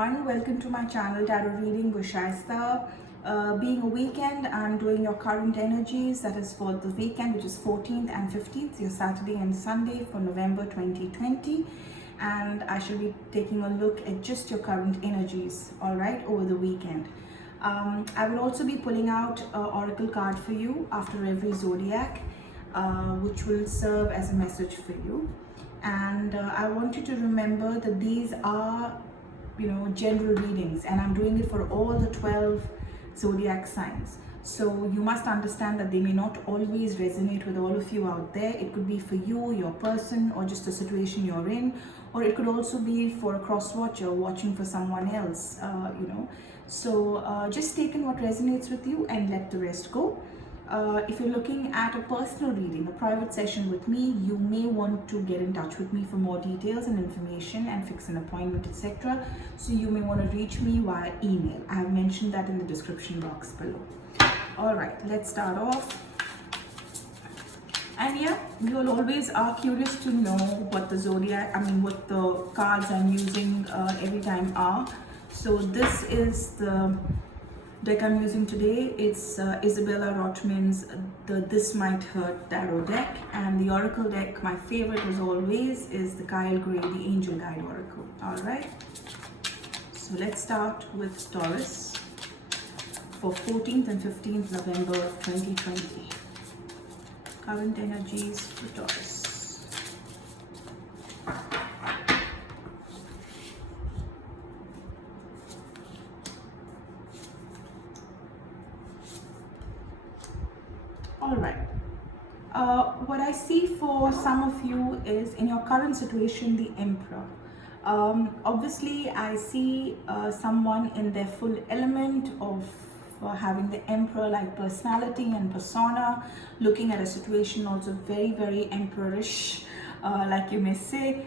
everyone, welcome to my channel Tarot Reading with Shaista. Being a weekend, I'm doing your current energies, that is for the weekend, which is 14th and 15th, your Saturday and Sunday for November 2020. And I shall be taking a look at just your current energies, all right, over the weekend. I will also be pulling out an oracle card for you after every zodiac, which will serve as a message for you. And I want you to remember that these are, general readings, and I'm doing it for all the 12 zodiac signs. So you must understand that they may not always resonate with all of you out there. It could be for you, your person, or just a situation you're in, or it could also be for a cross watcher watching for someone else, So just take in what resonates with you and let the rest go. If you're looking at a personal reading, a private session with me, you may want to get in touch with me for more details and information and fix an appointment, etc. So you may want to reach me via email. I have mentioned that in the description box below. All right, let's start off. And yeah, you'll always are curious to know what the zodiac, what the cards I'm using every time are. So this is the deck I'm using today. It's Isabella Rothman's the This Might Hurt Tarot deck, and the Oracle deck, my favorite as always, is the Kyle Gray, the Angel Guide Oracle. All right, so let's start with Taurus for 14th and 15th November 2020. Current energies for Taurus. All right. What I see for some of you is, in your current situation, the Emperor. Obviously, I see someone in their full element of having the Emperor-like personality and persona, looking at a situation also very, very emperorish, like you may say.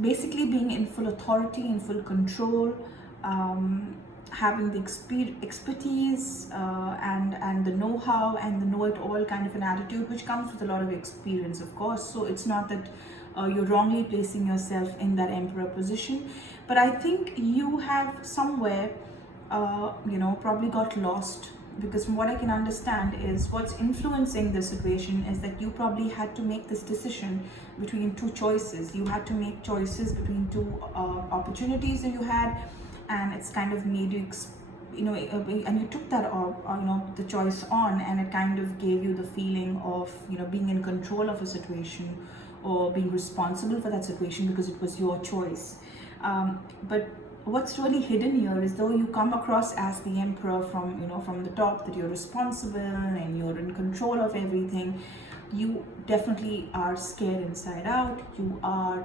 Basically being in full authority, in full control, having the expertise and the know-how and the know-it-all kind of an attitude, which comes with a lot of experience, of course. So it's not that you're wrongly placing yourself in that Emperor position, but I think you have somewhere, probably got lost, because from what I can understand is what's influencing the situation is that you probably had to make this decision between two choices. You had to make choices between two opportunities that you had, and it's kind of made you, and you took that, the choice on, and it kind of gave you the feeling of, being in control of a situation or being responsible for that situation because it was your choice. But what's really hidden here is, though you come across as the Emperor from the top, that you're responsible and you're in control of everything, you definitely are scared inside out. You are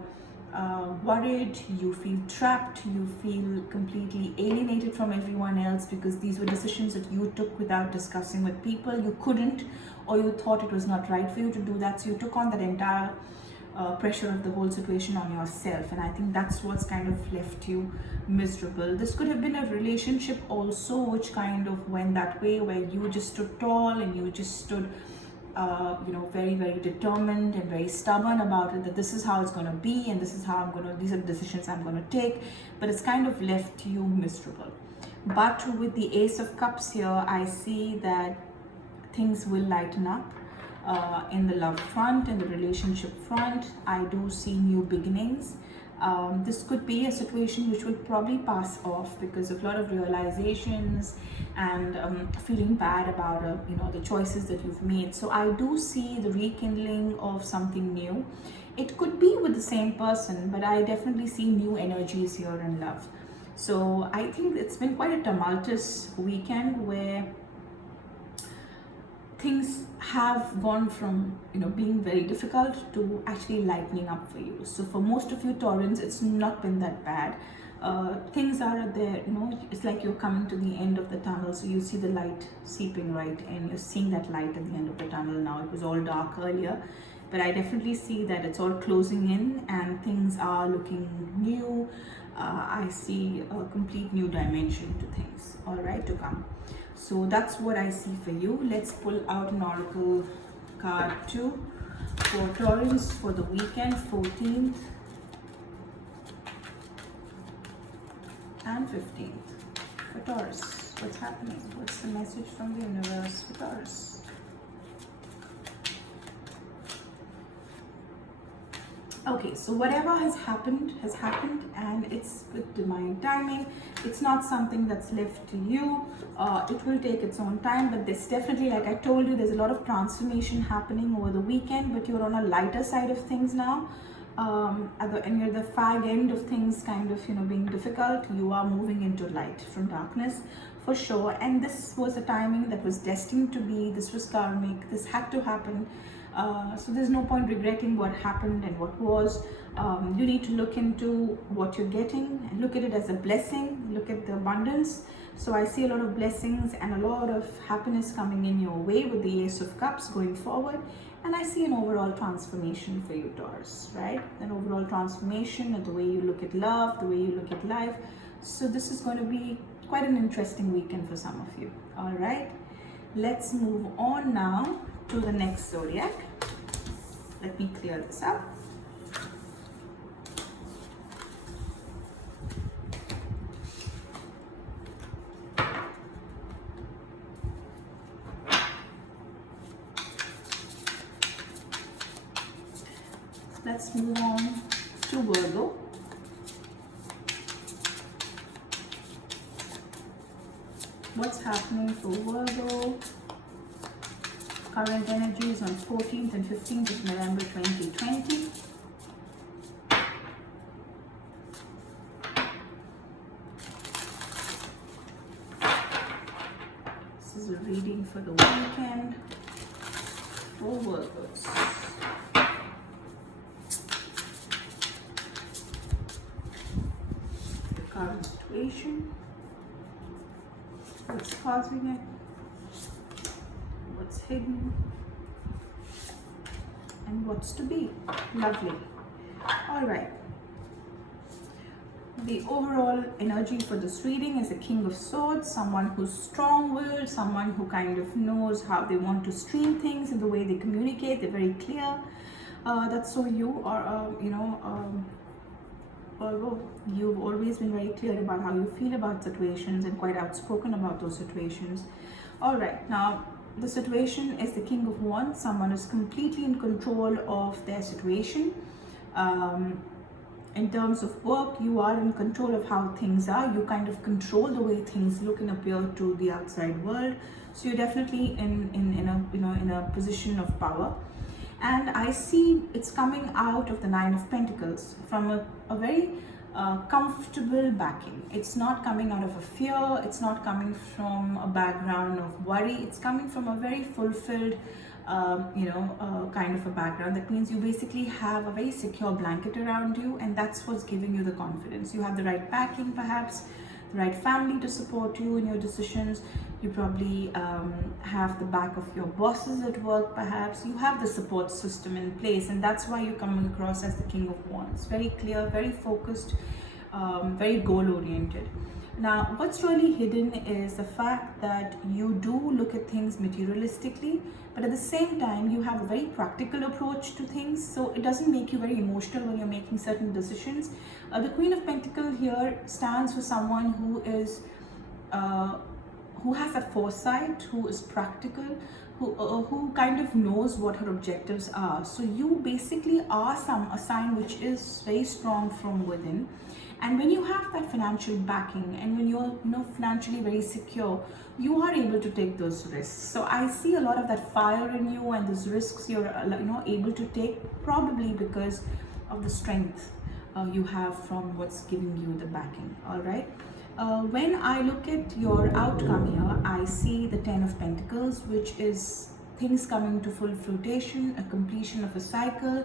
worried, you feel trapped, you feel completely alienated from everyone else, because these were decisions that you took without discussing with people. You couldn't, or you thought it was not right for you to do that, so you took on that entire pressure of the whole situation on yourself, and I think that's what's kind of left you miserable. This could have been a relationship also which kind of went that way, where you just stood tall and you just stood very, very determined and very stubborn about it, that this is how it's going to be and these are the decisions I'm going to take, but it's kind of left you miserable. But with the Ace of Cups here, I see that things will lighten up. In the love front, in the relationship front, I do see new beginnings. This could be a situation which will probably pass off because of a lot of realizations and feeling bad about the choices that you've made. So I do see the rekindling of something new. It could be with the same person, but I definitely see new energies here in love. So I think it's been quite a tumultuous weekend, where things have gone from being very difficult to actually lightening up for you. So for most of you Taurans, it's not been that bad. Things are there, it's like you're coming to the end of the tunnel, so you see the light seeping right in. You're seeing that light at the end of the tunnel now. It was all dark earlier, but I definitely see that it's all closing in and things are looking new. I see a complete new dimension to things, all right, to come. So that's what I see for you. Let's pull out an oracle card too for Taurus for the weekend, 14th and 15th for Taurus. What's happening? What's the message from the universe for Taurus? Okay, so whatever has happened, and it's with divine timing. It's not something that's left to you. It will take its own time, but there's definitely, like I told you, there's a lot of transformation happening over the weekend, but you're on a lighter side of things now. And you're the fag end of things kind of, being difficult. You are moving into light from darkness for sure. And this was a timing that was destined to be. This was karmic. This had to happen. So there's no point regretting what happened and what was. You need to look into what you're getting and look at it as a blessing. Look at the abundance. So I see a lot of blessings and a lot of happiness coming in your way with the Ace of Cups going forward. And I see an overall transformation for you, Taurus, right? An overall transformation in the way you look at love, the way you look at life. So this is going to be quite an interesting weekend for some of you. All right, let's move on now to the next zodiac. Let me clear this up. Let's move on to Virgo. What's happening for Virgo? Current energies on 14th and 15th of November 2020. This is a reading for the weekend for Virgos. The current situation. What's causing it? What's hidden, and what's to be. Lovely. All right, the overall energy for this reading is the King of Swords, someone who's strong-willed, someone who kind of knows how they want to stream things in the way they communicate. They're very clear. That's so you are, Virgo, you've always been very clear about how you feel about situations and quite outspoken about those situations. All right, now the situation is the King of Wands. Someone is completely in control of their situation. In terms of work, you are in control of how things are. You kind of control the way things look and appear to the outside world. So you're definitely in a position of power. And I see it's coming out of the Nine of Pentacles from a very comfortable backing. It's not coming out of a fear. It's not coming from a background of worry. It's coming from a very fulfilled, kind of a background. That means you basically have a very secure blanket around you, and that's what's giving you the confidence. You have the right backing, perhaps the right family to support you in your decisions. You probably have the back of your bosses at work, perhaps. You have the support system in place, and that's why you're coming across as the King of Wands. Very clear, very focused, very goal-oriented. Now, what's really hidden is the fact that you do look at things materialistically, but at the same time, you have a very practical approach to things. So it doesn't make you very emotional when you're making certain decisions. The Queen of Pentacles here stands for someone who is who has a foresight, who is practical, who kind of knows what her objectives are. So you basically are a sign which is very strong from within. And when you have that financial backing, and when you're financially very secure, you are able to take those risks. So I see a lot of that fire in you, and those risks you're able to take, probably because of the strength you have from what's giving you the backing. All right. When I look at your outcome here, I see the Ten of Pentacles, which is things coming to full fruition, a completion of a cycle,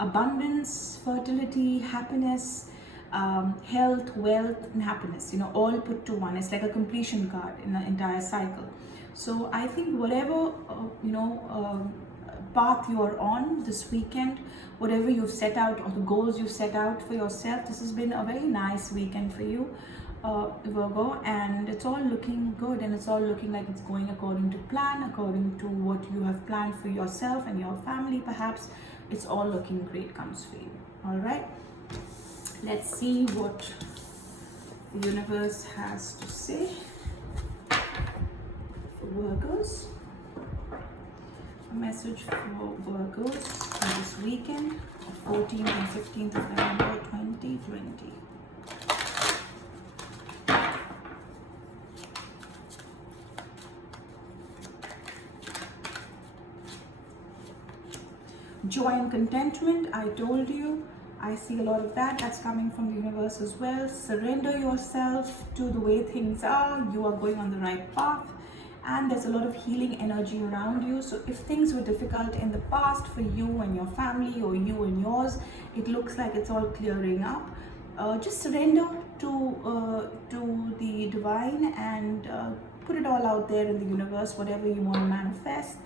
abundance, fertility, happiness, health, wealth, and happiness, all put to one. It's like a completion card in the entire cycle. So I think whatever, path you are on this weekend, whatever you've set out, or the goals you've set out for yourself, this has been a very nice weekend for you, Virgo, and it's all looking good, and it's all looking like it's going according to plan, according to what you have planned for yourself and your family. Perhaps it's all looking great comes for you. All right, let's see what the universe has to say for Virgos. A message for Virgos for this weekend of 14th and 15th of November 2020. Joy and contentment, I told you. I see a lot of that. That's coming from the universe as well. Surrender yourself to the way things are. You are going on the right path. And there's a lot of healing energy around you. So if things were difficult in the past for you and your family, or you and yours, it looks like it's all clearing up. Just surrender to the divine, and put it all out there in the universe, whatever you want to manifest.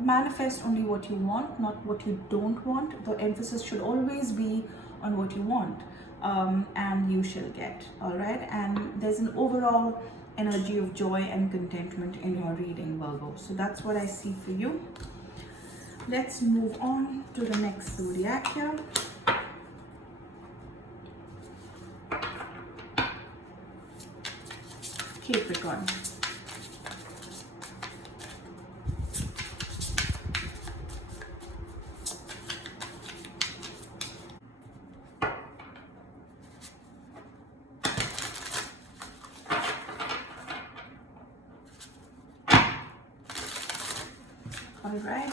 Manifest only what you want, not what you don't want. The emphasis should always be on what you want, and you shall get. All right, and there's an overall energy of joy and contentment in your reading, Virgo. So that's what I see for you. Let's move on to the next zodiac here. Capricorn. All right.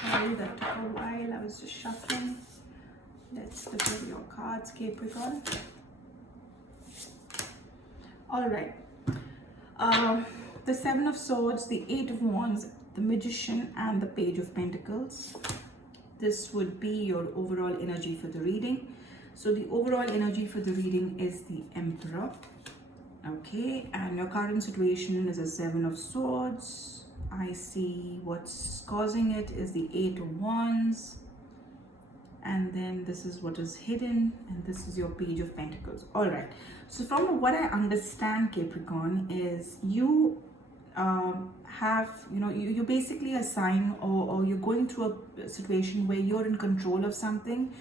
Sorry, that took a while. I was just shuffling. Let's look at your cards, Capricorn. All right. The Seven of Swords, the Eight of Wands, the Magician, and the Page of Pentacles. This would be your overall energy for the reading. So the overall energy for the reading is the Emperor. Okay, and your current situation is a Seven of Swords. I see what's causing it is the Eight of Wands, and then this is what is hidden, and this is your Page of Pentacles. All right, so from what I understand, Capricorn, is you have, you basically a sign, or you're going through a situation where you're in control of something.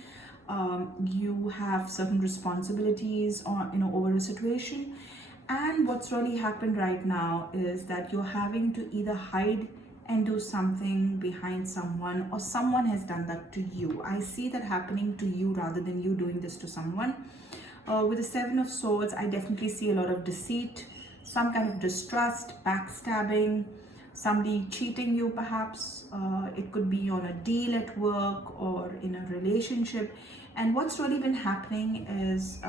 You have certain responsibilities over a situation. And what's really happened right now is that you're having to either hide and do something behind someone, or someone has done that to you. I see that happening to you rather than you doing this to someone. With the Seven of Swords, I definitely see a lot of deceit, some kind of distrust, backstabbing, somebody cheating you perhaps. It could be on a deal at work or in a relationship. And what's really been happening is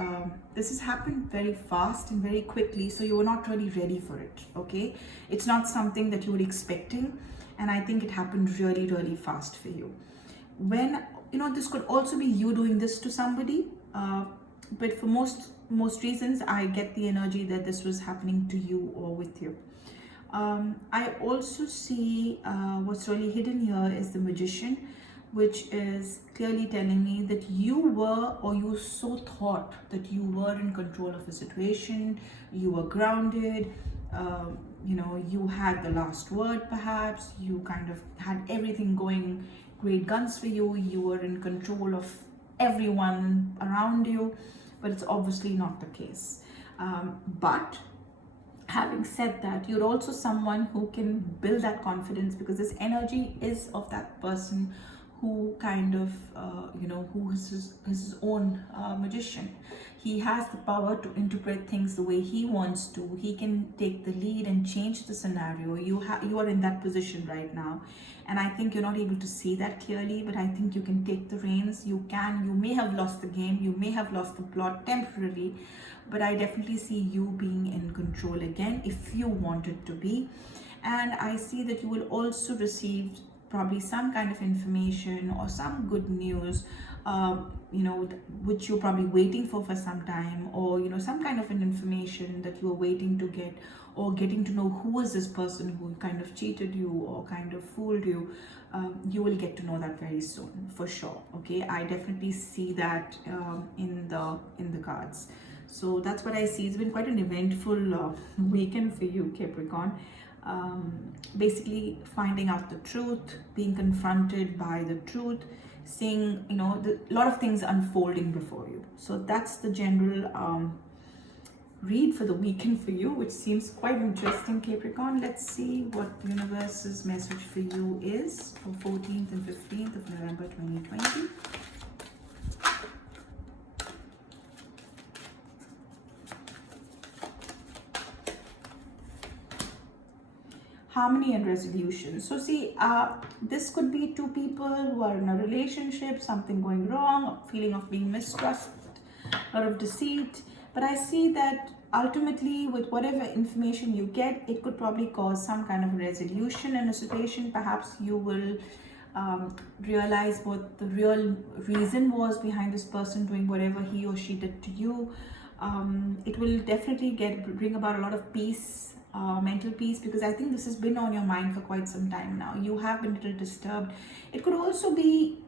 this has happened very fast and very quickly, so you were not really ready for it, okay? It's not something that you were expecting, and I think it happened really, really fast for you. When, this could also be you doing this to somebody, but for most reasons, I get the energy that this was happening to you or with you. I also see what's really hidden here is the Magician, which is clearly telling me that you were, or you so thought that you were in control of a situation, you were grounded, you had the last word perhaps, you kind of had everything going great guns for you, you were in control of everyone around you, but it's obviously not the case. But having said that, you're also someone who can build that confidence, because this energy is of that person who kind of, who is his own magician. He has the power to interpret things the way he wants to. He can take the lead and change the scenario. You are in that position right now. And I think you're not able to see that clearly, but I think you can take the reins. You may have lost the game. You may have lost the plot temporarily, but I definitely see you being in control again if you wanted to be. And I see that you will also receive probably some kind of information or some good news, which you're probably waiting for some time, or some kind of an information that you're waiting to get, or getting to know who is this person who kind of cheated you or kind of fooled you. You will get to know that very soon, for sure. Okay, I definitely see that in the cards. So that's what I see. It's been quite an eventful weekend for you, Capricorn. Basically finding out the truth, being confronted by the truth, seeing, a lot of things unfolding before you. So that's the general read for the weekend for you, which seems quite interesting, Capricorn. Let's see what universe's message for you is for 14th and 15th of November 2020. Harmony and resolution. So see, this could be two people who are in a relationship, something going wrong, a feeling of being mistrust, a lot of deceit. But I see that ultimately, with whatever information you get, it could probably cause some kind of resolution in a situation. Perhaps you will realize what the real reason was behind this person doing whatever he or she did to you. It will definitely bring about a lot of peace, mental peace, because I think this has been on your mind for quite some time now. You have been a little disturbed. It could also be,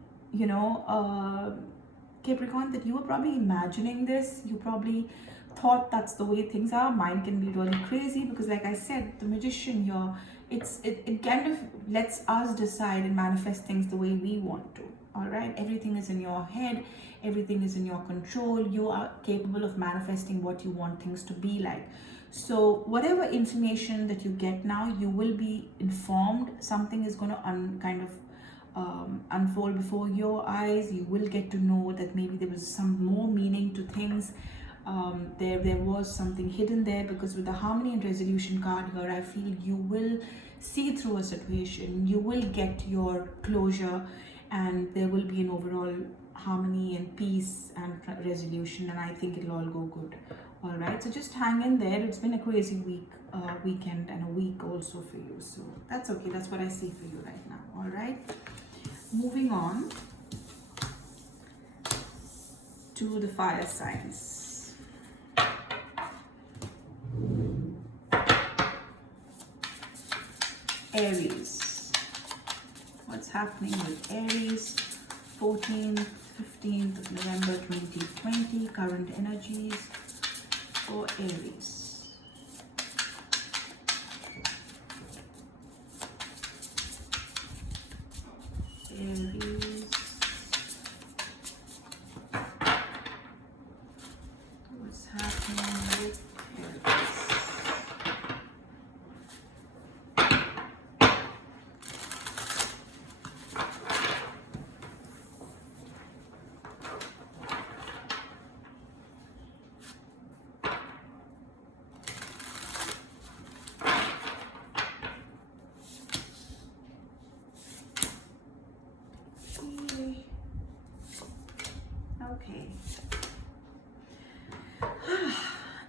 Capricorn, that you were probably imagining this. You probably thought that's the way things are. Mind can be really crazy because, like I said, the magician here, it kind of lets us decide and manifest things the way we want to. All right, everything is in your head, everything is in your control. You are capable of manifesting what you want things to be like. So whatever information that you get now, you will be informed. Something is going to unfold before your eyes. You will get to know that maybe there was some more meaning to things. There was something hidden there, because with the harmony and resolution card here, I feel you will see through a situation. You will get your closure, and there will be an overall harmony and peace and resolution, and I think it'll all go good. All right, so just hang in there. It's been a crazy weekend and a week also for you, so that's okay. That's what I see for you right now. All right, moving on to the fire signs. Aries. What's happening with Aries? 14th, 15th of November 2020. Current energies for Aries. Aries. What's happening with Aries? Okay.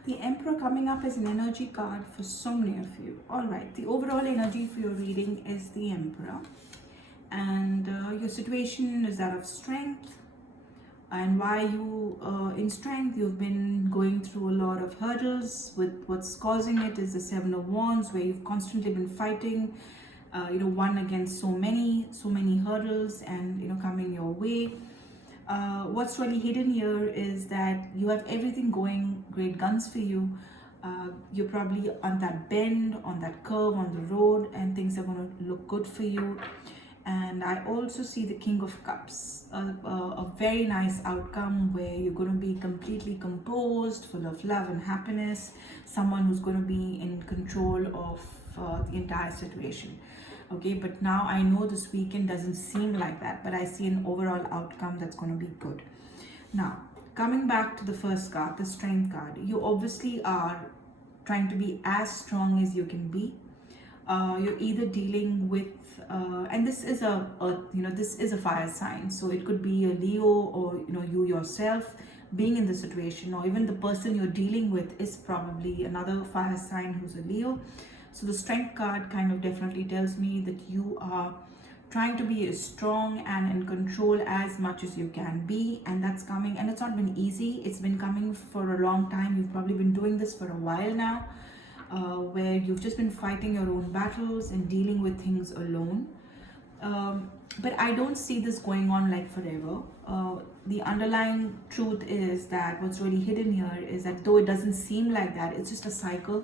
The Emperor coming up as an energy card for so many of you. All right, the overall energy for your reading is the Emperor, and your situation is that of strength. And why you in strength, you've been going through a lot of hurdles. With what's causing it is the Seven of Wands, where you've constantly been fighting, one against so many hurdles, and coming your way. What's really hidden here is that you have everything going great guns for you. You're probably on that bend, on that curve on the road, and things are going to look good for you. And I also see the King of Cups, a very nice outcome where you're going to be completely composed, full of love and happiness, someone who's going to be in control of the entire situation. Okay, but now I know this weekend doesn't seem like that, but I see an overall outcome that's going to be good. Now, coming back to the first card, the Strength card, you obviously are trying to be as strong as you can be. You're either dealing with, and this is this is a fire sign, so it could be a Leo, or you yourself being in the situation, or even the person you're dealing with is probably another fire sign who's a Leo. So the Strength card kind of definitely tells me that you are trying to be as strong and in control as much as you can be, and that's coming. And it's not been easy. It's been coming for a long time. You've probably been doing this for a while now, where you've just been fighting your own battles and dealing with things alone. But I don't see this going on like forever. The underlying truth is that what's really hidden here is that though it doesn't seem like that, it's just a cycle.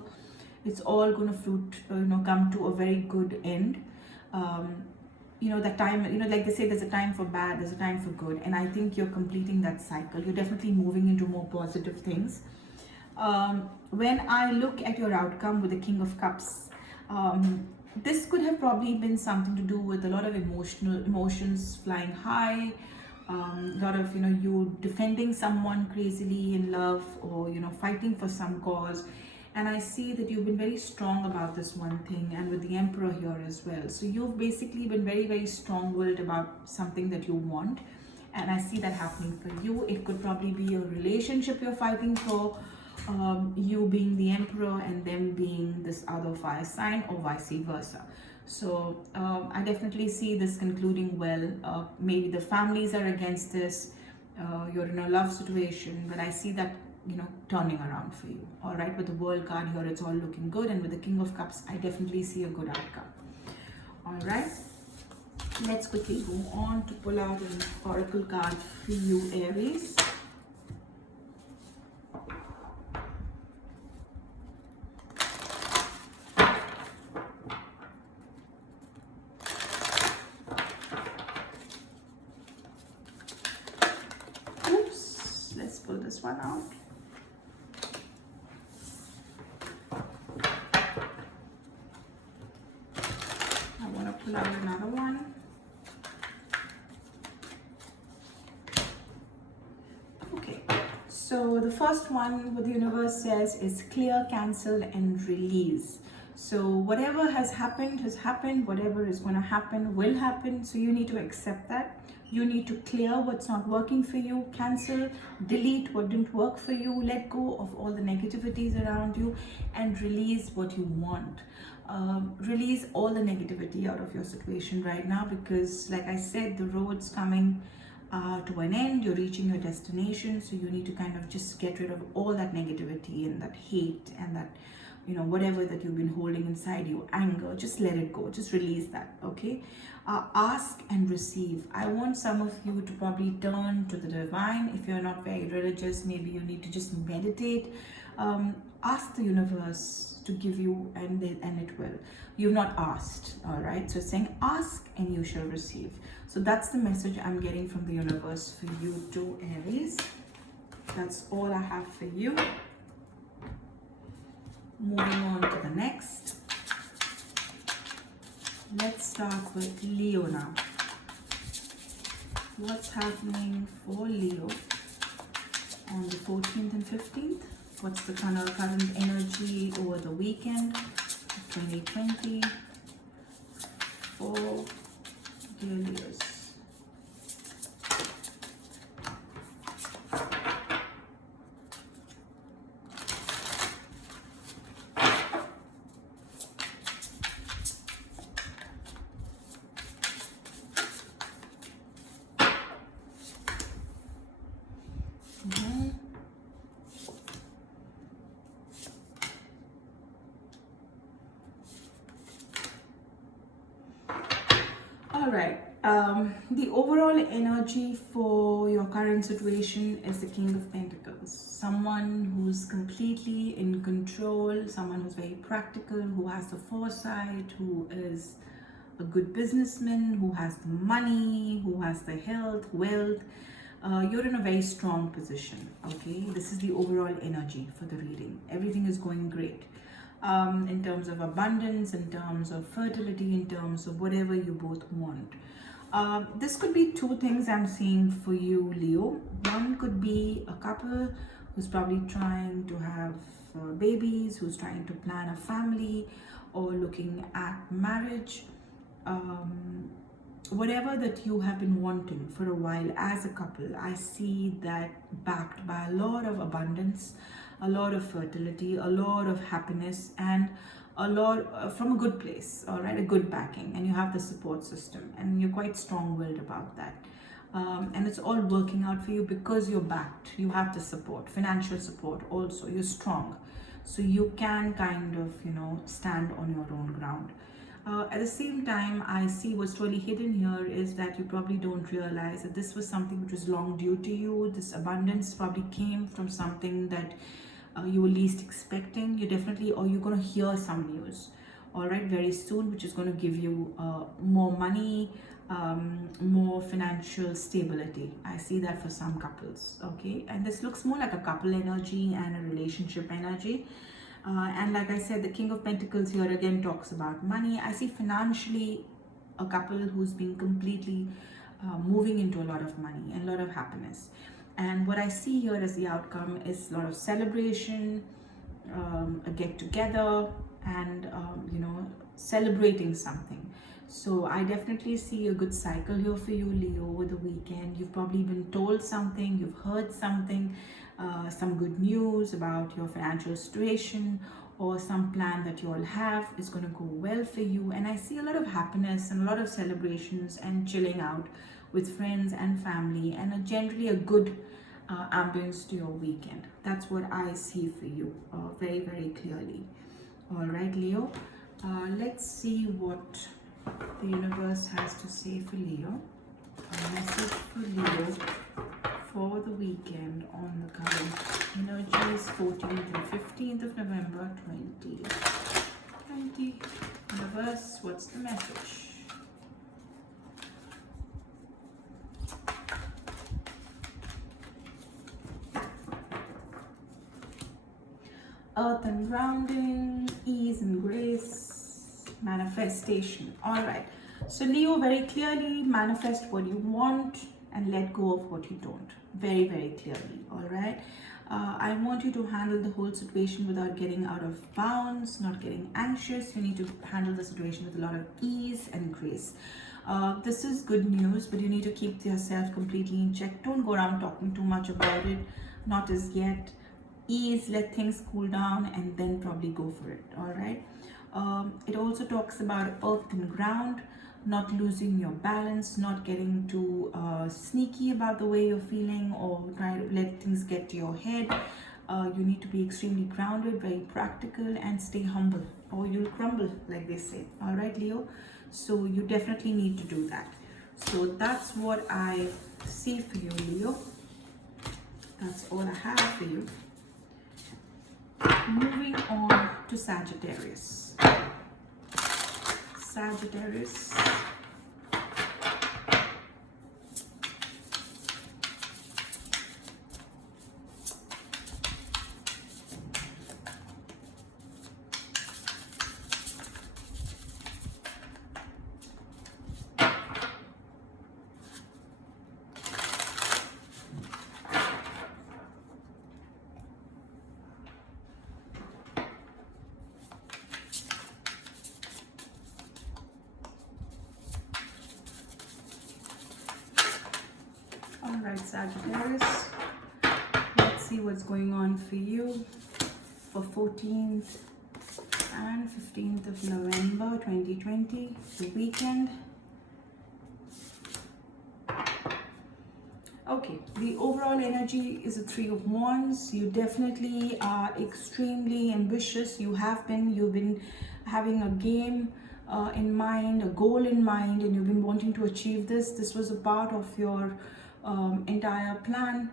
It's all going to come to a very good end. that time, like they say, there's a time for bad, there's a time for good, and I think you're completing that cycle. You're definitely moving into more positive things. When I look at your outcome with the King of Cups, this could have probably been something to do with a lot of emotions flying high, a lot of you defending someone crazily in love, or fighting for some cause. And I see that you've been very strong about this one thing, and with the Emperor here as well. So you've basically been very, very strong-willed about something that you want, and I see that happening for you. It could probably be a relationship you're fighting for, you being the Emperor and them being this other fire sign, or vice versa. So I definitely see this concluding well. Maybe the families are against this, you're in a love situation, but I see that turning around for you. All right, with the World card here, it's all looking good, and with the King of Cups, I definitely see a good outcome. All right, let's quickly go on to pull out an oracle card for you, Aries. Oops, let's pull this one out. Pull out another one. Okay, so the first one, what the universe says is clear, cancel, and release. So whatever has happened, whatever is going to happen will happen. So you need to accept that. You need to clear what's not working for you, cancel, delete what didn't work for you, let go of all the negativities around you, and release what you want. Release all the negativity out of your situation right now, because like I said, the road's coming to an end. You're reaching your destination, so you need to kind of just get rid of all that negativity and that hate and that whatever that you've been holding inside you, anger. Just let it go, just release that. Okay, ask and receive. I want some of you to probably turn to the divine. If you're not very religious, maybe you need to just meditate. Ask the universe to give you, and it will. You've not asked. All right, so it's saying ask and you shall receive. So that's the message I'm getting from the universe for you too, Aries. That's all I have for you. Moving on to the next. Let's start with Leo now. What's happening for Leo on the 14th and 15th? What's the current energy over the weekend of 2020 for dear Leos? All right. The overall energy for your current situation is the King of Pentacles. Someone who's completely in control, someone who's very practical, who has the foresight, who is a good businessman, who has the money, who has the health, wealth. You're in a very strong position. Okay, this is the overall energy for the reading. Everything is going great. In terms of abundance, in terms of fertility, in terms of whatever you both want. This could be two things I'm seeing for you, Leo. One could be a couple who's probably trying to have babies, who's trying to plan a family or looking at marriage. Whatever that you have been wanting for a while as a couple, I see that backed by a lot of abundance, a lot of fertility, a lot of happiness, and a lot from a good place. All right, a good backing, and you have the support system, and you're quite strong-willed about that. And it's all working out for you because you're backed. You have the support, financial support also. You're strong, so you can kind of stand on your own ground. At the same time, I see what's really hidden here is that you probably don't realize that this was something which was long due to you. This abundance probably came from something that you were least expecting. You definitely, or you're going to hear some news. all right, very soon, which is going to give you more money, more financial stability. I see that for some couples, okay? And this looks more like a couple energy and a relationship energy. And like I said, the King of Pentacles here again talks about money. I see financially a couple who's been completely moving into a lot of money and a lot of happiness. And what I see here as the outcome is a lot of celebration, a get together, and celebrating something. So I definitely see a good cycle here for you, Leo, over the weekend. You've probably been told something, you've heard something, some good news about your financial situation, or some plan that you all have is going to go well for you. And I see a lot of happiness and a lot of celebrations and chilling out with friends and family, and generally a good ambience to your weekend. That's what I see for you very, very clearly. All right, Leo. Let's see what the universe has to say for Leo. A message for Leo for the weekend on the current energies, 14th and 15th of November 2020. Universe, what's the message? Earth and grounding, ease and grace, manifestation. All right. So Leo, very clearly manifest what you want and let go of what you don't. Very, very clearly. All right. I want you to handle the whole situation without getting out of bounds, not getting anxious. You need to handle the situation with a lot of ease and grace. This is good news, but you need to keep yourself completely in check. Don't go around talking too much about it. Not as yet. Ease, let things cool down, and then probably go for it. All right. It also talks about earth and ground, not losing your balance, not getting too sneaky about the way you're feeling, or try to let things get to your head. You need to be extremely grounded, very practical, and stay humble, or you'll crumble, like they say. All right, Leo. So you definitely need to do that. So that's what I see for you, Leo. That's all I have for you. Moving on to Sagittarius. Sagittarius. Alright, Sagittarius, let's see what's going on for you for 14th and 15th of November 2020, the weekend. Okay, the overall energy is a 3 of Wands. You definitely are extremely ambitious. You've been having a game in mind, a goal in mind, and you've been wanting to achieve this. This was a part of your entire plan,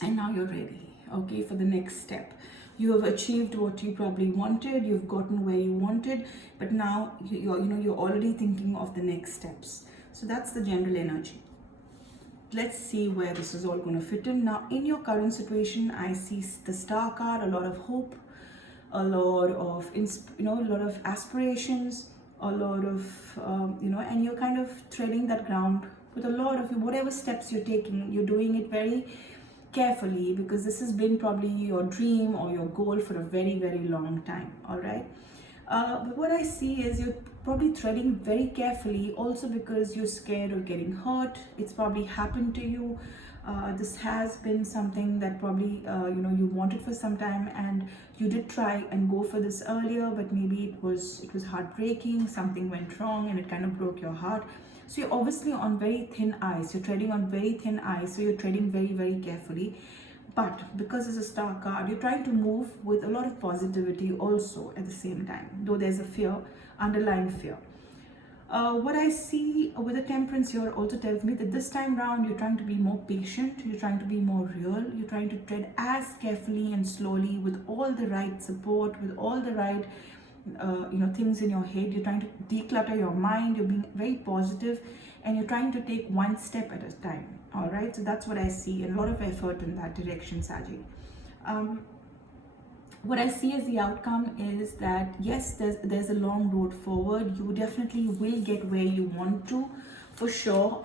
and now you're ready, okay, for the next step. You have achieved what you probably wanted, you've gotten where you wanted, but now you're already thinking of the next steps. So that's the general energy. Let's see where this is all going to fit in. Now, in your current situation, I see the Star card, a lot of hope, a lot of a lot of aspirations, a lot of and you're kind of treading that ground with a lot of whatever steps you're taking. You're doing it very carefully, because this has been probably your dream or your goal for a very, very long time. All right. But what I see is you're probably treading very carefully, also because you're scared of getting hurt. It's probably happened to you. This has been something that probably you wanted for some time, and you did try and go for this earlier, but maybe it was heartbreaking. Something went wrong and it kind of broke your heart. So you're obviously on very thin ice. You're treading on very thin ice. So you're treading very, very carefully. But because it's a Star card, you're trying to move with a lot of positivity also at the same time, though there's a fear, underlying fear. What I see with the Temperance here also tells me that this time round you're trying to be more patient, you're trying to be more real, you're trying to tread as carefully and slowly, with all the right support, with all the right things in your head. You're trying to declutter your mind. You're being very positive, and you're trying to take one step at a time. All right, so that's what I see, and a lot of effort in that direction, Saji. um, what I see as the outcome is that yes, there's a long road forward. You definitely will get where you want to, for sure.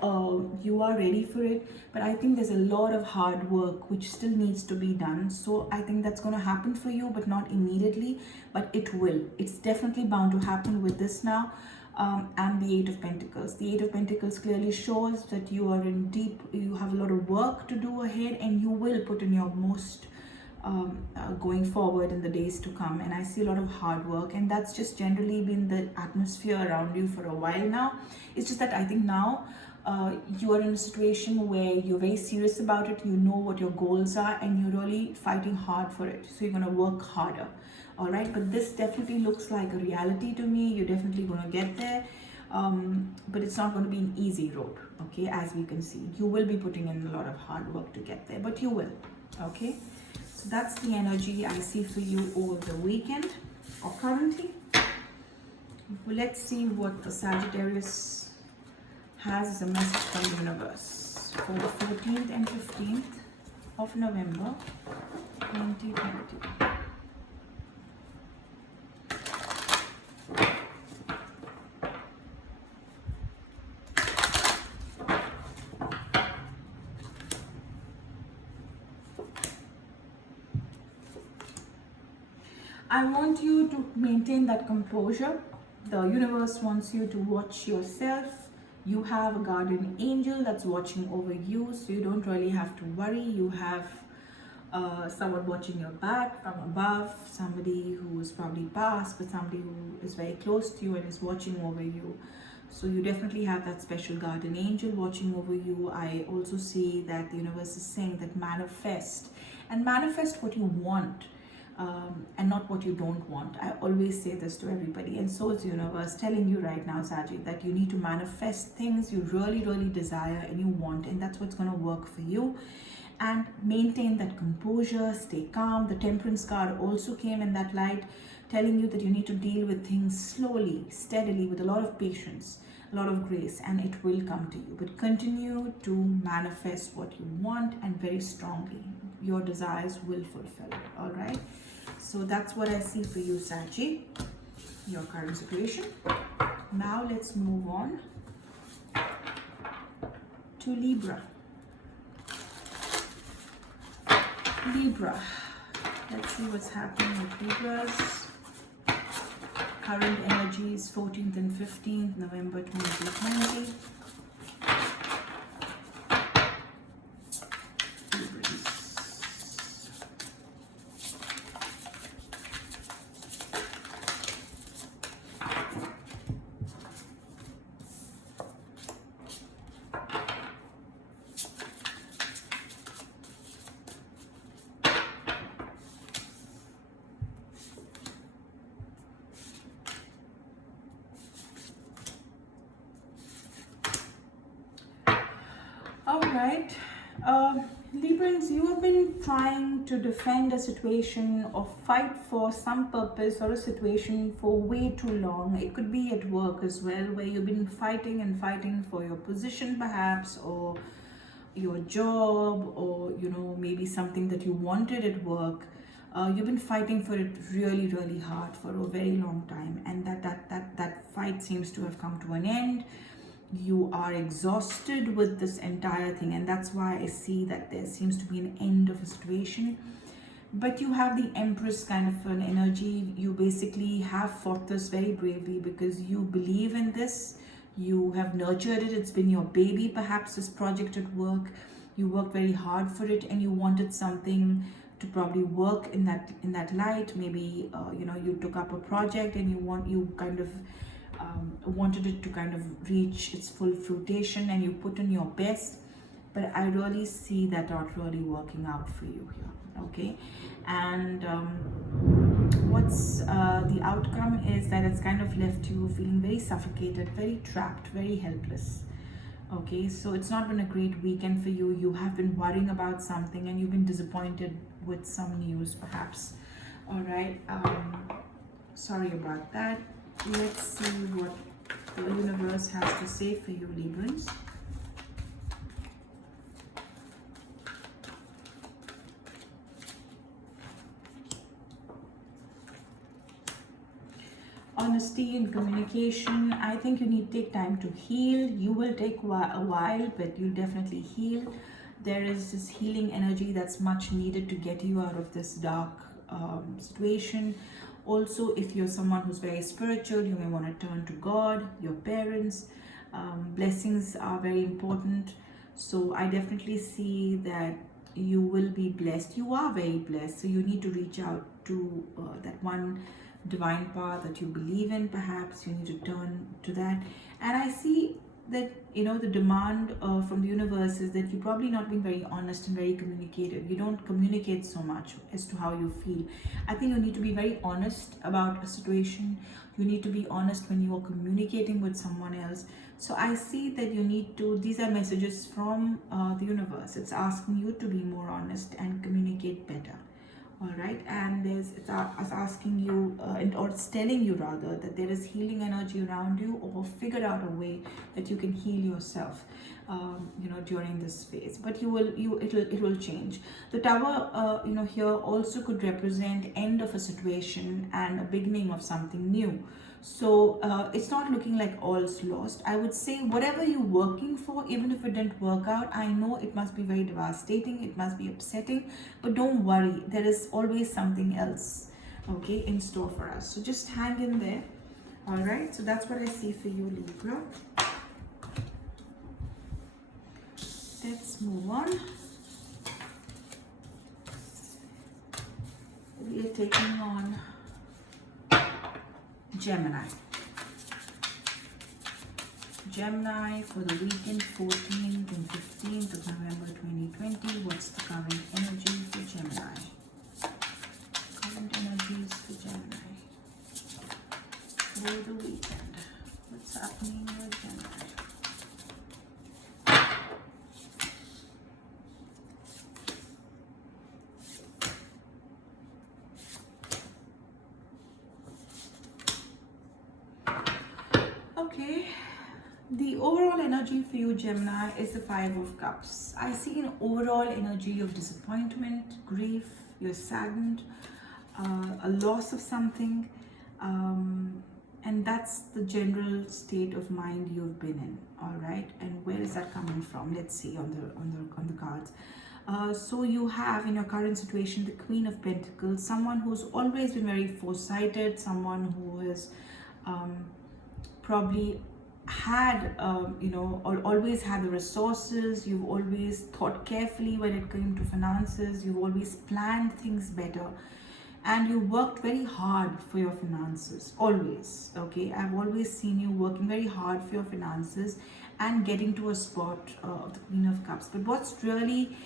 You are ready for it, but I think there's a lot of hard work which still needs to be done. So I think that's going to happen for you, but not immediately. But it will. It's definitely bound to happen with this now. And the Eight of Pentacles. The Eight of Pentacles clearly shows that you are in deep. You have a lot of work to do ahead, and you will put in your most going forward in the days to come. And I see a lot of hard work, and that's just generally been the atmosphere around you for a while now. It's just that I think now you are in a situation where you're very serious about it. You know what your goals are, and you're really fighting hard for it. So you're going to work harder. All right, but this definitely looks like a reality to me. You're definitely going to get there. But it's not going to be an easy road. Okay, as we can see, you will be putting in a lot of hard work to get there, but you will. Okay, so that's the energy I see for you over the weekend or currently. Well, let's see what the Sagittarius has as a message from the universe for the 14th and 15th of November 2020. I want you to maintain that composure. The universe wants you to watch yourself. You have a guardian angel that's watching over you, so you don't really have to worry. You have someone watching your back from above, somebody who is probably past, but somebody who is very close to you and is watching over you. So you definitely have that special guardian angel watching over you. I also see that the universe is saying that manifest what you want. And not what you don't want. I always say this to everybody, and so is the universe telling you right now, Saji, that you need to manifest things you really, really desire and you want, and that's what's going to work for you. And maintain that composure, stay calm. The Temperance card also came in that light, telling you that you need to deal with things slowly, steadily, with a lot of patience, a lot of grace, and it will come to you. But continue to manifest what you want, and very strongly. Your desires will fulfill. All right. So that's what I see for you, Saji, your current situation. Now let's move on to Libra. Libra. Let's see what's happening with Libra's current energies, 14th and 15th November 2020. Alright, Librans, you have been trying to defend a situation or fight for some purpose or a situation for way too long. It could be at work as well, where you've been fighting and fighting for your position perhaps, or your job, or maybe something that you wanted at work. You've been fighting for it really, really hard for a very long time, and that fight seems to have come to an end. You are exhausted with this entire thing, and that's why I see that there seems to be an end of a situation. But you have the Empress kind of an energy. You basically have fought this very bravely because you believe in this. You have nurtured it. It's been your baby, perhaps, this project at work. You worked very hard for it, and you wanted something to probably work in that light. Maybe you took up a project and you kind of wanted it to kind of reach its full fruition, and you put in your best. But I really see that not really working out for you here. Okay, and what's the outcome is that it's kind of left you feeling very suffocated, very trapped, very helpless. Okay, so it's not been a great weekend for you. You have been worrying about something, and you've been disappointed with some news perhaps. All right, Sorry about that. Let's see what the universe has to say for you, Librans. Honesty and communication. I think you need to take time to heal. You will take a while, but you'll definitely heal. There is this healing energy that's much needed to get you out of this dark situation. Also, if you're someone who's very spiritual, you may want to turn to God, your parents. Blessings are very important. So I definitely see that you will be blessed. You are very blessed. So you need to reach out to that one divine path that you believe in. Perhaps you need to turn to that. And I see that, you know, the demand from the universe is that you're probably not being very honest and very communicative. You don't communicate so much as to how you feel. I think you need to be very honest about a situation. You need to be honest when you are communicating with someone else. So I see that you need to, these are messages from the universe. It's asking you to be more honest and communicate better. All right, and it's asking you, or it's telling you rather, that there is healing energy around you, or figure out a way that you can heal yourself, you know, during this phase. But it will change. The tower, you know, here also could represent end of a situation and a beginning of something new. So it's not looking like all's lost. I would say whatever you're working for, even if it didn't work out, I know it must be very devastating, it must be upsetting, but don't worry, there is always something else, okay, in store for us. So just hang in there. All right, so that's what I see for you, Libra. Let's move on. We are taking on Gemini. Gemini for the weekend 14th and 15th of November 2020. What's the current energy for Gemini? Current energies for Gemini for the weekend. What's happening with Gemini? Okay, the overall energy for you, Gemini, is the Five of Cups. I see an overall energy of disappointment, grief, you're saddened, a loss of something, and that's the general state of mind you've been in. All right, and where is that coming from? Let's see on the cards. So you have in your current situation the Queen of Pentacles, someone who's always been very foresighted, someone who is probably had you know, or always had the resources. You've always thought carefully when it came to finances. You've always planned things better, and you worked very hard for your finances, always. Okay, I've always seen you working very hard for your finances and getting to a spot of the Queen of Cups. But what's really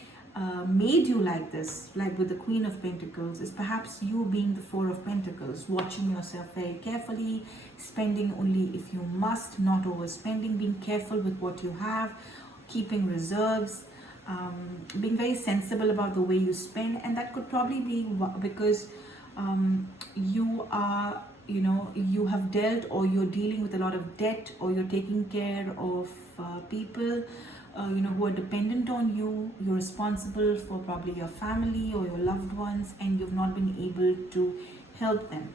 made you like this, like with the Queen of Pentacles, is perhaps you being the Four of Pentacles, watching yourself very carefully, spending only if you must, not overspending, being careful with what you have, keeping reserves, being very sensible about the way you spend. And that could probably be because you are, you know, you have dealt, or you're dealing with a lot of debt, or you're taking care of people you know, who are dependent on you. You're responsible for probably your family or your loved ones, and you've not been able to help them.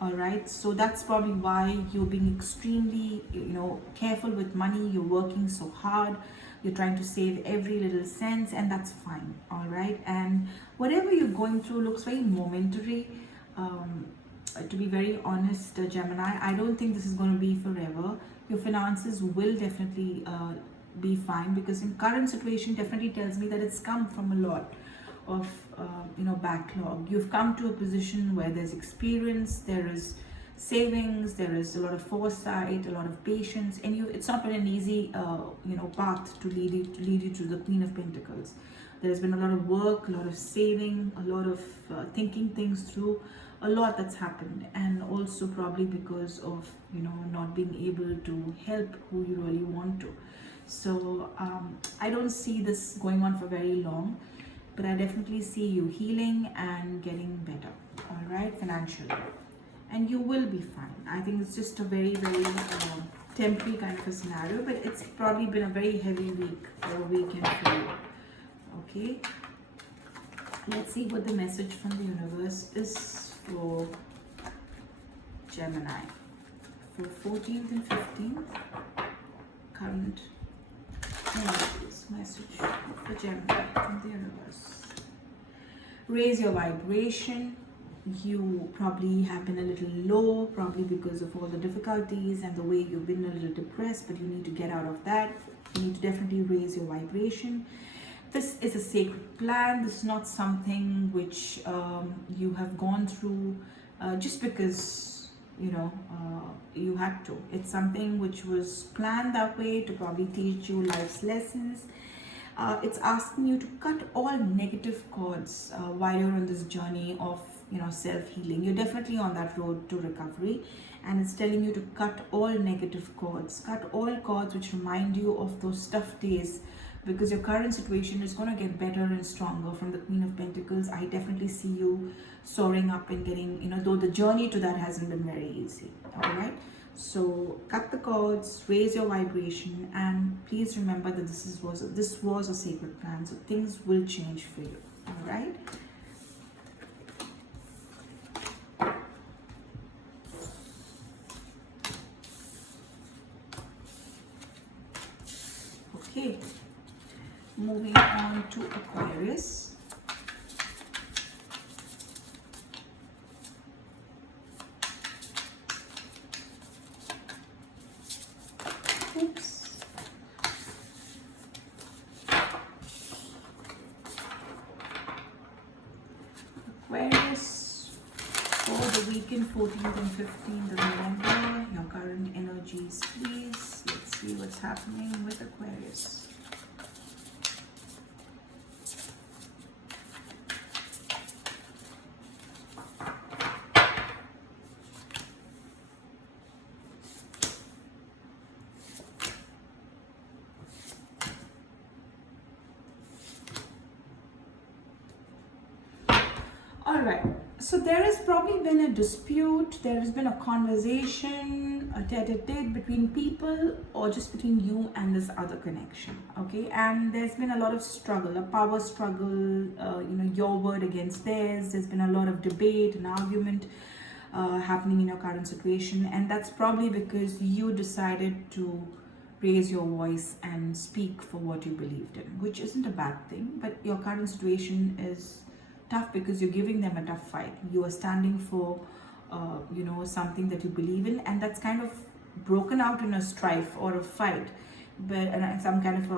All right, so that's probably why you're being extremely, you know, careful with money. You're working so hard, you're trying to save every little cent, and that's fine. All right, and whatever you're going through looks very momentary. To be very honest, Gemini, I don't think this is going to be forever. Your finances will definitely be fine, because in current situation definitely tells me that it's come from a lot of you know, backlog. You've come to a position where there's experience, there is savings, there is a lot of foresight, a lot of patience, and it's not been an easy you know, path to lead you to the Queen of Pentacles. There's been a lot of work, a lot of saving, a lot of thinking things through, a lot that's happened. And also probably because of, you know, not being able to help who you really want to. So I don't see this going on for very long, but I definitely see you healing and getting better. All right, financially. and you will be fine. I think it's just a very, very temporary kind of a scenario, but it's probably been a very heavy week or weekend for you. Okay, let's see what the message from the universe is for Gemini for 14th and 15th. Current energies message for Gemini from the universe. Raise your vibration. You probably have been a little low, probably because of all the difficulties and the way you've been a little depressed, but you need to get out of that. You need to definitely raise your vibration. This is a sacred plan. This is not something which you have gone through just because you had to. It's something which was planned that way to probably teach you life's lessons. It's asking you to cut all negative cords while you're on this journey of self-healing. You're definitely on that road to recovery, and it's telling you to cut all negative cords, cut all cords which remind you of those tough days, because your current situation is going to get better and stronger. From the Queen of Pentacles, I definitely see you soaring up and getting, though the journey to that hasn't been very easy. All right, so cut the cords, raise your vibration, and please remember that this was a sacred plan, so things will change for you. All right. Okay, moving on to Aquarius. Oops. Aquarius, for the weekend 14th and 15th of November, your current energies, please. Let's see what's happening with Aquarius. All right, so there has probably been a dispute, there has been a conversation, a tete-a-tete between people, or just between you and this other connection, okay? And there's been a lot of struggle, a power struggle, your word against theirs. There's been a lot of debate and argument happening in your current situation, and that's probably because you decided to raise your voice and speak for what you believed in, which isn't a bad thing, but your current situation is tough because you're giving them a tough fight. You are standing for something that you believe in, and that's kind of broken out in a strife or a fight, but some kind of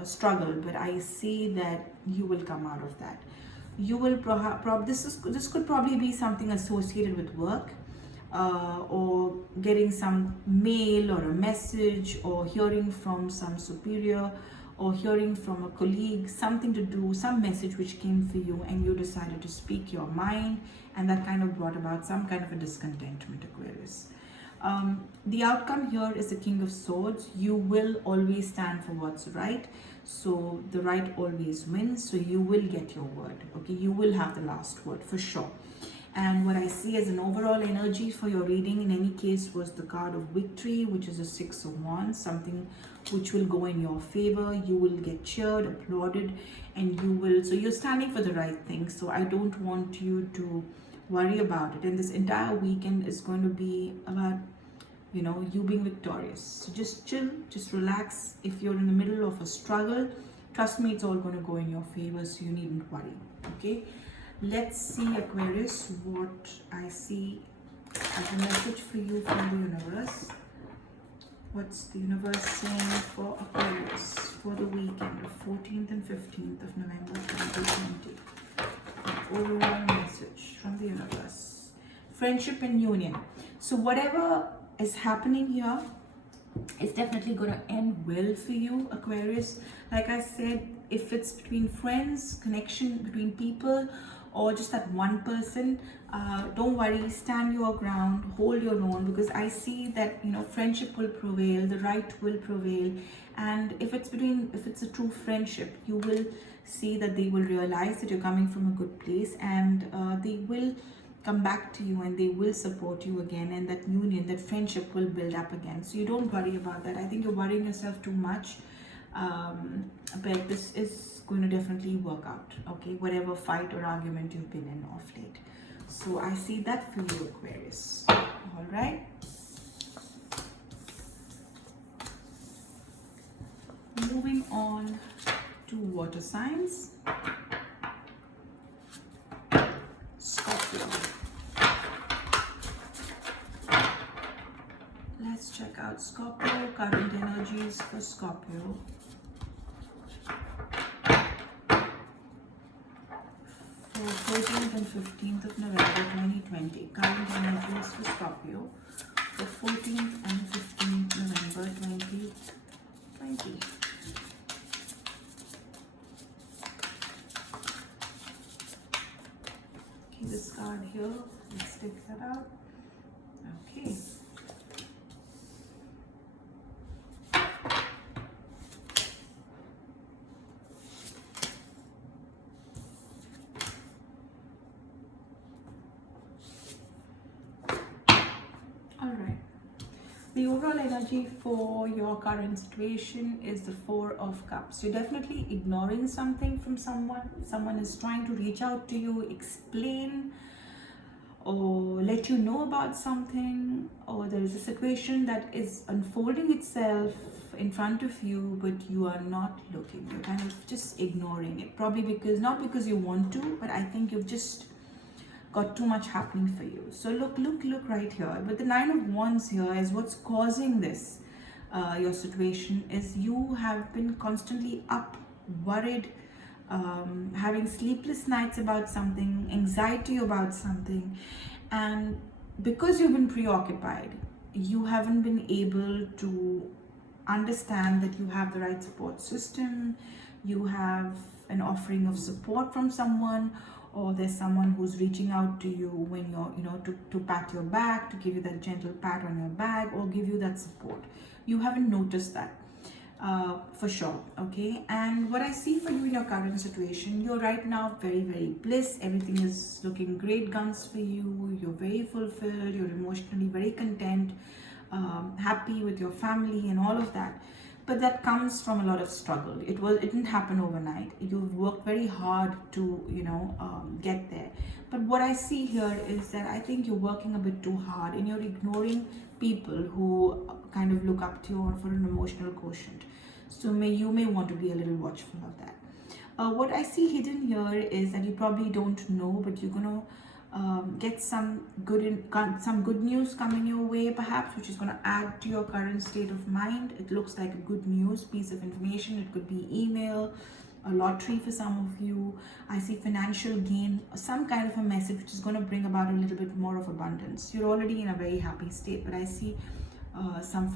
a struggle. But I see that you will come out of that. You will this could probably be something associated with work, or getting some mail or a message, or hearing from some superior, or hearing from a colleague, something to do, some message which came for you, and you decided to speak your mind, and that kind of brought about some kind of a discontentment, Aquarius. The outcome here is the King of Swords. You will always stand for what's right, so the right always wins, so you will get your word, okay? You will have the last word for sure. And what I see as an overall energy for your reading in any case was the card of victory, which is a 6 of Wands, something which will go in your favor. You will get cheered, applauded, and so you're standing for the right thing. So I don't want you to worry about it. And this entire weekend is going to be about, you being victorious. So just chill, just relax. If you're in the middle of a struggle, trust me, it's all going to go in your favor, so you needn't worry, okay? Let's see, Aquarius, what I see as a message for you from the universe. What's the universe saying for Aquarius for the weekend of 14th and 15th of November 2020? Overall message from the universe. Friendship and union. So whatever is happening here is definitely going to end well for you, Aquarius. Like I said, if it's between friends, connection between people, or just that one person, don't worry, stand your ground, hold your own, because I see that friendship will prevail, the right will prevail. And if it's a true friendship, you will see that they will realize that you're coming from a good place, and they will come back to you and they will support you again, and that union, that friendship will build up again. So you don't worry about that. I think you're worrying yourself too much. But this is going to definitely work out, okay, whatever fight or argument you've been in of late. So I see that for you, Aquarius. All right. Moving on to water signs. Scorpio. Let's check out Scorpio, current energies for Scorpio. For 14th and 15th of November 2020. Current energies for Scorpio for 14th and 15th November 2020. Okay, this card here, let's take that out. Okay. The overall energy for your current situation is the Four of Cups. You're definitely ignoring something from someone. Someone is trying to reach out to you, explain or let you know about something, or there is a situation that is unfolding itself in front of you, but you are not looking. You're kind of just ignoring it. Probably because, not because you want to, but I think you've just got too much happening for you. So look right here. But the Nine of Wands here is what's causing this. Your situation is you have been constantly up, worried, having sleepless nights about something, anxiety about something, and because you've been preoccupied, you haven't been able to understand that you have the right support system, you have an offering of support from someone, or there's someone who's reaching out to you when you're, to pat your back, to give you that gentle pat on your back, or give you that support. You haven't noticed that for sure, okay? And what I see for you in your current situation, you're right now very, very bliss. Everything is looking great guns for you. You're very fulfilled. You're emotionally very content, happy with your family and all of that. But that comes from a lot of struggle. It didn't happen overnight. You've worked very hard to get there. But what I see here is that I think you're working a bit too hard and you're ignoring people who kind of look up to you for an emotional quotient. So you may want to be a little watchful of that. What I see hidden here is that you probably don't know, but you're gonna get some good news coming your way, perhaps, which is going to add to your current state of mind. It looks like a good news piece of information. It could be email, a lottery for some of you. I see financial gain, some kind of a message which is going to bring about a little bit more of abundance. You're already in a very happy state, but I see some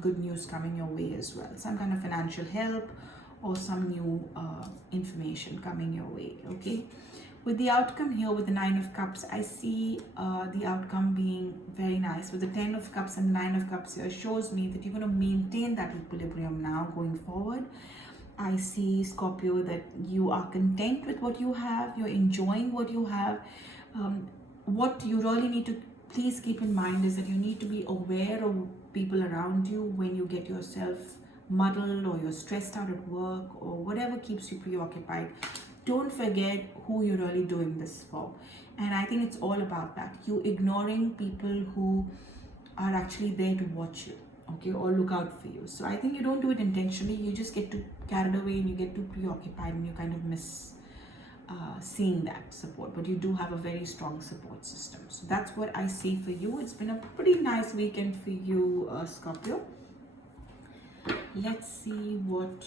good news coming your way as well. Some kind of financial help or some new information coming your way, okay? With the outcome here, with the Nine of Cups, I see the outcome being very nice. With the Ten of Cups and Nine of Cups here shows me that you're going to maintain that equilibrium now going forward. I see, Scorpio, that you are content with what you have. You're enjoying what you have. What you really need to please keep in mind is that you need to be aware of people around you when you get yourself muddled or you're stressed out at work or whatever keeps you preoccupied. Don't forget who you're really doing this for. And I think it's all about that. You ignoring people who are actually there to watch you, okay, or look out for you. So I think you don't do it intentionally. You just get too carried away and you get too preoccupied and you kind of miss seeing that support. But you do have a very strong support system. So that's what I see for you. It's been a pretty nice weekend for you, Scorpio. Let's see what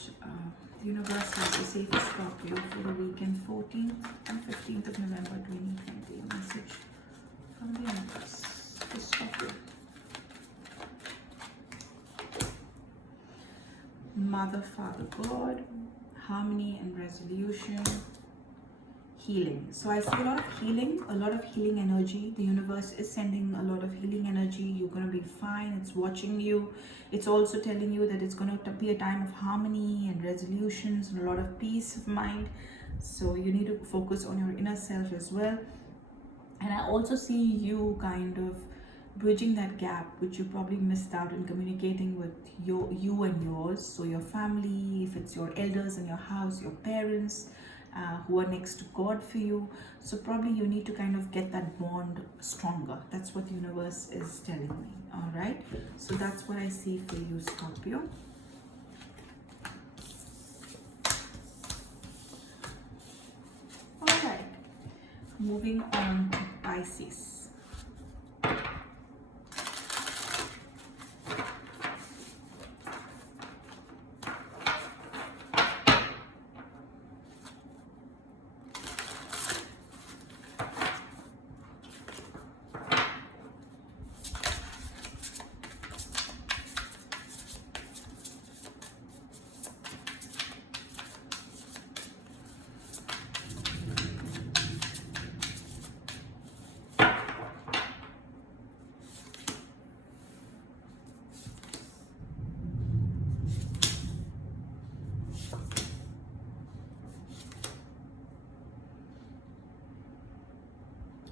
the universe has to say for Scorpio for the weekend 14th and 15th of November 2020. A message from the universe for Scorpio. Mother, Father, God, harmony and resolution, healing. So I see a lot of healing energy. The universe is sending a lot of healing energy. You're going to be fine. It's watching you. It's also telling you that it's going to be a time of harmony and resolutions and a lot of peace of mind. So you need to focus on your inner self as well. And I also see you kind of bridging that gap which you probably missed out in communicating with you and yours. So your family, if it's your elders in your house, your parents, who are next to God for you. So probably you need to kind of get that bond stronger. That's what the universe is telling me. All right. So that's what I see for you, Scorpio. All right. Moving on to Pisces.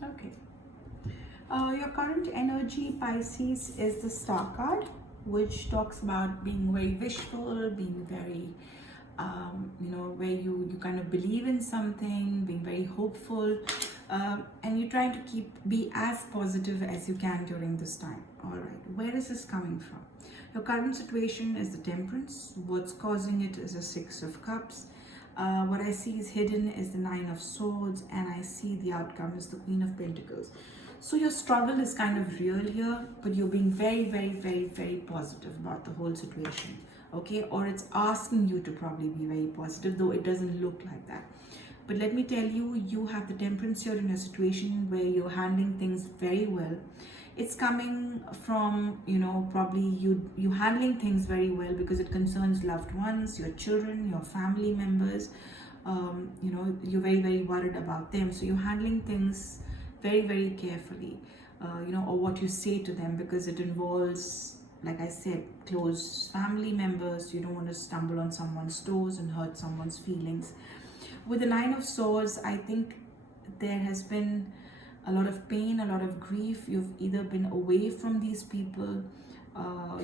Okay. Your current energy, Pisces, is the Star card, which talks about being very wishful, being very, where you kind of believe in something, being very hopeful, and you're trying to be as positive as you can during this time. All right. Where is this coming from? Your current situation is the Temperance. What's causing it is a Six of Cups. What I see is hidden is the Nine of Swords, and I see the outcome is the Queen of Pentacles. So your struggle is kind of real here, but you're being very, very, very, very positive about the whole situation, okay? Or it's asking you to probably be very positive, though it doesn't look like that. But let me tell you, you have the Temperance here in a situation where you're handling things very well. It's coming from, probably you handling things very well because it concerns loved ones, your children, your family members. You're very, very worried about them. So you're handling things very, very carefully, or what you say to them, because it involves, like I said, close family members. You don't want to stumble on someone's toes and hurt someone's feelings. With the Nine of Swords, I think there has been a lot of pain, a lot of grief. You've either been away from these people,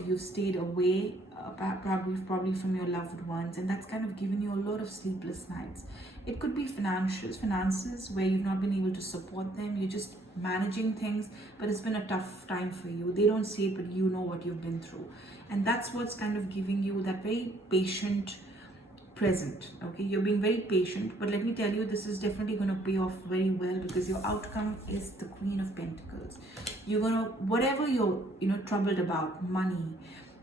you've stayed away, probably from your loved ones, and that's kind of given you a lot of sleepless nights. It could be finances where you've not been able to support them. You're just managing things, but it's been a tough time for you. They don't see it, but you know what you've been through, and that's what's kind of giving you that very patient present. Okay, you're being very patient, but let me tell you, this is definitely going to pay off very well, because your outcome is the Queen of Pentacles. You're gonna, whatever you're troubled about, money,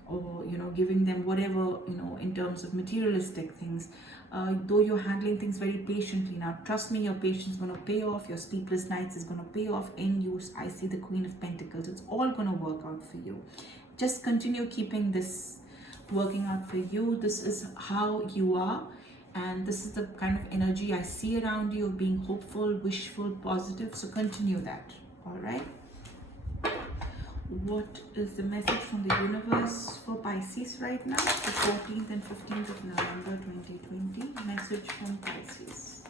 or giving them whatever, in terms of materialistic things, though you're handling things very patiently. Now trust me, your patience is going to pay off. Your sleepless nights is going to pay off in you. I see the Queen of Pentacles. It's all going to work out for you. Just continue keeping this working out for you. This is how you are, and this is the kind of energy I see around you, being hopeful, wishful, positive. So continue that. All right. What is the message from the universe for Pisces right now, the 14th and 15th of November 2020? Message from Pisces.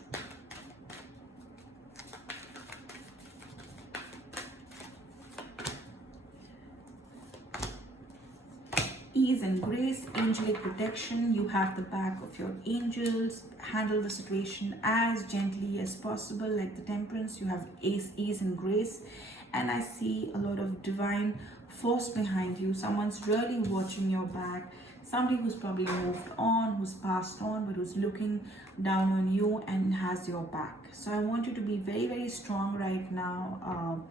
Ease and grace, angelic protection. You have the back of your angels. Handle the situation as gently as possible, like the Temperance. You have ease and grace, and I see a lot of divine force behind you. Someone's really watching your back. Somebody who's probably moved on, who's passed on, but who's looking down on you and has your back. So I want you to be very, very strong right now,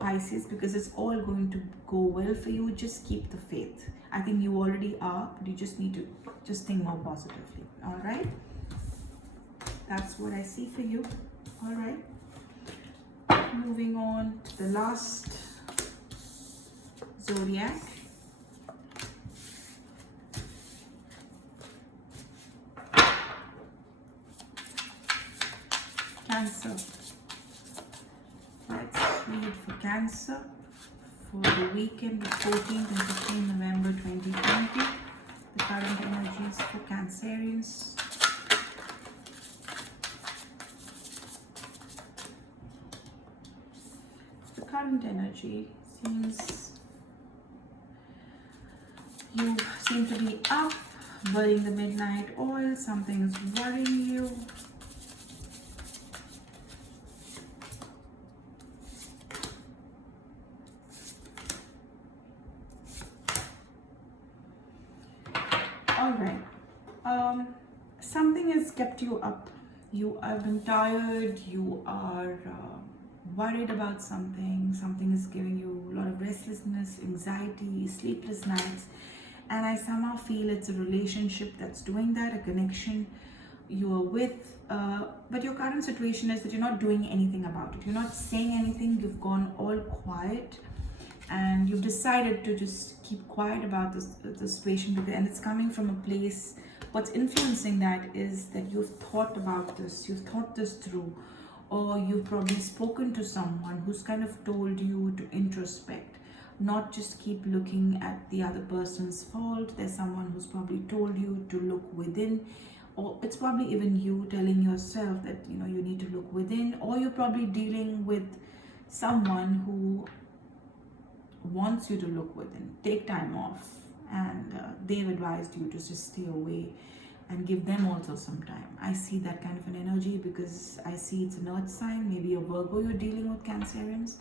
Pisces, because it's all going to go well for you. Just keep the faith. I think you already are, but you just need to just think more positively. All right, that's what I see for you. All right, moving on to the last zodiac. Cancer. Let's read for Cancer for the weekend, the 14th and 15th November 2020. The current energies for Cancerians. current energy. You seem to be up, burning the midnight oil. Something is worrying you. All right. Something has kept you up. You have been tired. You are worried about something. Something is giving you a lot of restlessness, anxiety, sleepless nights. And I somehow feel it's a relationship that's doing that, a connection you are with. But your current situation is that you're not doing anything about it. You're not saying anything. You've gone all quiet. And you've decided to just keep quiet about the situation, and it's coming from a place. What's influencing that is that you've thought about this, you've thought this through, or you've probably spoken to someone who's kind of told you to introspect, not just keep looking at the other person's fault. There's someone who's probably told you to look within, or it's probably even you telling yourself that you need to look within, or you're probably dealing with someone who wants you to look within. Take time off, and they've advised you to just stay away and give them also some time. I see that kind of an energy because I see it's an earth sign, maybe a Virgo you're dealing with, Cancerians,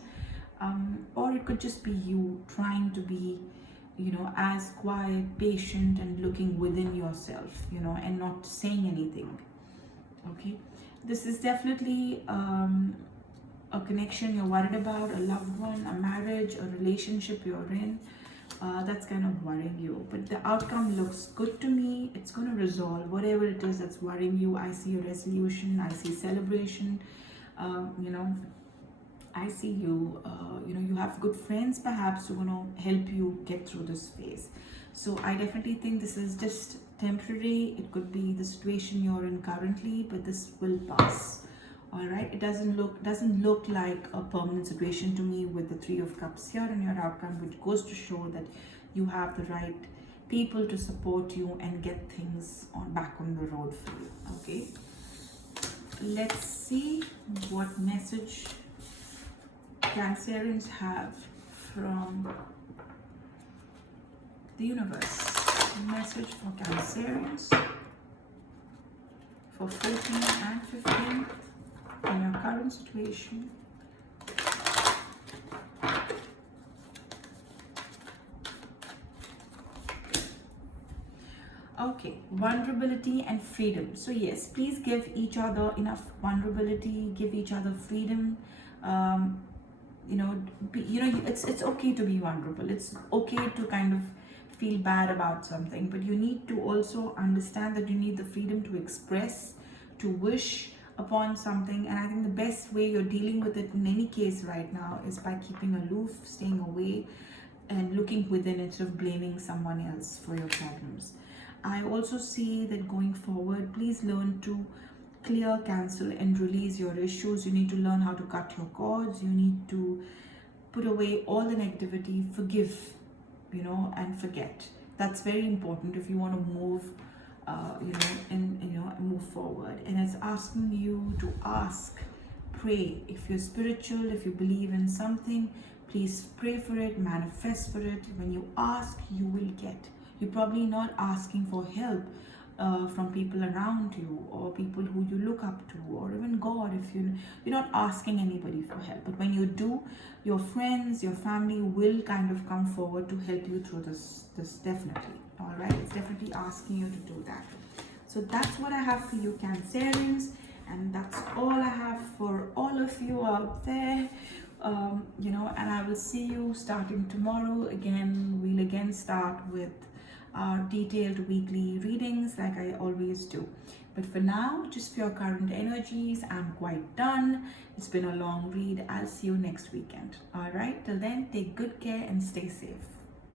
or it could just be you trying to be as quiet, patient, and looking within yourself, and not saying anything. Okay, this is definitely a connection you're worried about, a loved one, a marriage, a relationship you're in, that's kind of worrying you. But the outcome looks good to me. It's going to resolve whatever it is that's worrying you. I see a resolution. I see celebration. I see you, you have good friends perhaps who are going to help you get through this phase. So I definitely think this is just temporary. It could be the situation you're in currently, but this will pass. All right, it doesn't look like a permanent situation to me with the Three of Cups here in your outcome, which goes to show that you have the right people to support you and get things back on the road for you. Okay, let's see what message Cancerians have from the universe. Message for Cancerians for 14 and 15 in your current situation. Okay, vulnerability and freedom. So yes, please give each other enough vulnerability, give each other freedom. It's okay to be vulnerable. It's okay to kind of feel bad about something, but you need to also understand that you need the freedom to express, to wish upon something. And I think the best way you're dealing with it in any case right now is by keeping aloof, staying away, and looking within instead of blaming someone else for your problems. I also see that going forward, please learn to clear, cancel, and release your issues. You need to learn how to cut your cords. You need to put away all the negativity, forgive, and forget. That's very important if you want to move, and move forward. And it's asking you to ask, pray. If you're spiritual, if you believe in something, please pray for it, manifest for it. When you ask, you will get. You're probably not asking for help from people around you or people who you look up to, or even God. If you're not asking anybody for help, but when you do, your friends, your family will kind of come forward to help you through this definitely. All right, it's definitely asking you to do that. So that's what I have for you, Cancerians, and that's all I have for all of you out there. And I will see you starting tomorrow. We'll again start with our detailed weekly readings like I always do. But for now, just for your current energies, I'm quite done. It's been a long read. I'll see you next weekend. All right, till then, take good care and stay safe.